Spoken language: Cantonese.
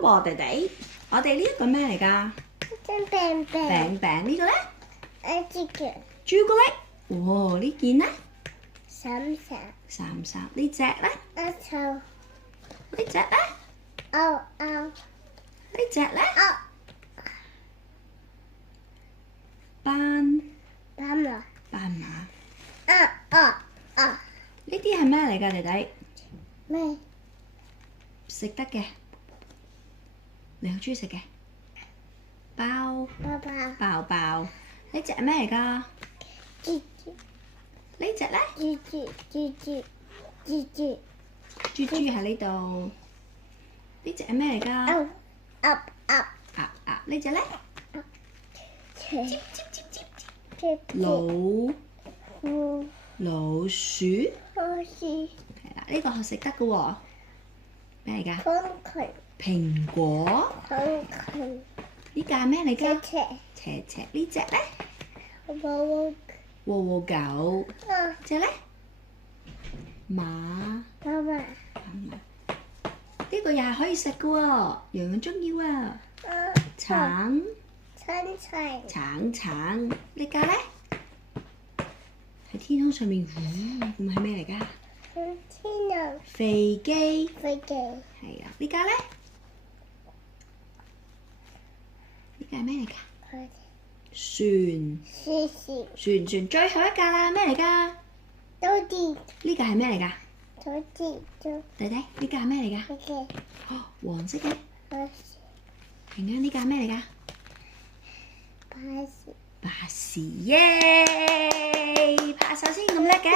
噃，弟弟。我哋呢一個咩嚟㗎？餅呢個咧？朱古力。哇！呢件咧？三呢隻咧？呢隻咧？呢隻咧？斑馬。呢啲係咩嚟㗎，弟弟？食得嘅，你好中意食嘅。包。呢隻係咩嚟㗎？呢隻咧？豬喺呢度。呢隻係咩嚟㗎？呢隻咧？老鼠。係啦，呢個係食得嘅喎。咩嚟㗎？蘋果。呢個係咩嚟㗎？斜。呢隻咧？狗。隻咧？馬。呢個又係可以食嘅喎，洋洋中意啊！橙。呢架咧？喺天空上面，咁係咩嚟㗎？飛機。係啊，呢架咧？呢架係咩嚟㗎？船，最後一架啦，咩嚟㗎？呢架係咩嚟㗎？弟弟，呢架係咩嚟㗎？黃色嘅。平安，呢架係咩嚟㗎？巴士，耶！拍手先咁叻嘅。